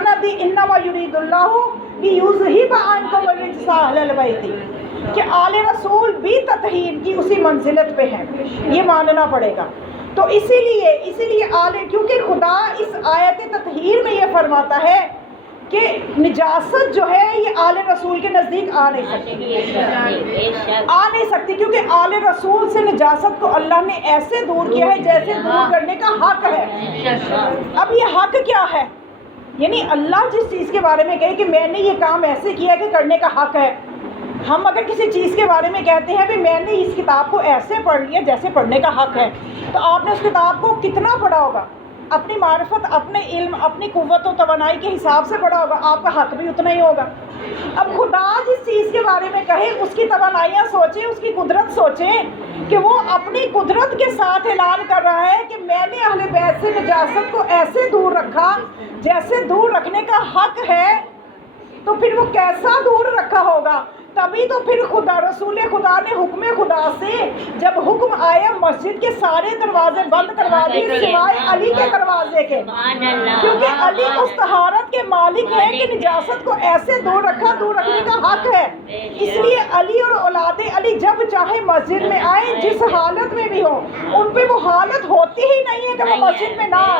سندی انما یرید اللہ لیذہب عنکم الرجس اہل البیت، کہ آل رسول بھی تطہیر کی اسی منزلت پہ ہیں، یہ ماننا پڑے گا۔ تو اسی لیے کیونکہ خدا اس آیت تطہیر میں یہ فرماتا ہے کہ نجاست جو ہے یہ آل رسول کے نزدیک آ نہیں سکتی، کیونکہ آل رسول سے نجاست کو اللہ نے ایسے دور کیا ہے جیسے دور کرنے کا حق ہے۔ اب یہ حق کیا ہے؟ یعنی اللہ جس چیز کے بارے میں کہے کہ میں نے یہ کام ایسے کیا کہ کرنے کا حق ہے، ہم اگر کسی چیز کے بارے میں کہتے ہیں بھی میں نے اس کتاب کو ایسے پڑھ لیا جیسے پڑھنے کا حق ہے، تو آپ نے اس کتاب کو کتنا پڑھا ہوگا؟ اپنی معرفت، اپنے علم، اپنی قوت و توانائی کے حساب سے پڑھا ہوگا، آپ کا حق بھی اتنا ہی ہوگا۔ اب خدا جس چیز کے بارے میں کہے اس کی توانائیاں سوچیں، اس کی قدرت سوچیں کہ وہ اپنی قدرت کے ساتھ اعلان کر رہا ہے کہ میں نے اہل بیت سے نجاست کو ایسے دور رکھا جیسے دور رکھنے کا حق ہے، تو پھر وہ کیسا دور رکھا ہوگا؟ تبھی تو پھر رسول خدا نے حکم خدا سے جب حکم آیا مسجد کے سارے دروازے بند کروا دیے سوائے علی کے دروازے کے، کیونکہ علی اس طہارت کے مالک ہیں کہ نجاست کو ایسے دور رکھا، دور رکھنے کا حق ہے۔ اس لیے علی اور اولاد علی جب چاہے مسجد میں آئیں، جس حالت میں بھی ہو، ان پہ وہ حالت ہوتی ہی نہیں ہے کہ وہ مسجد میں نہ آئے۔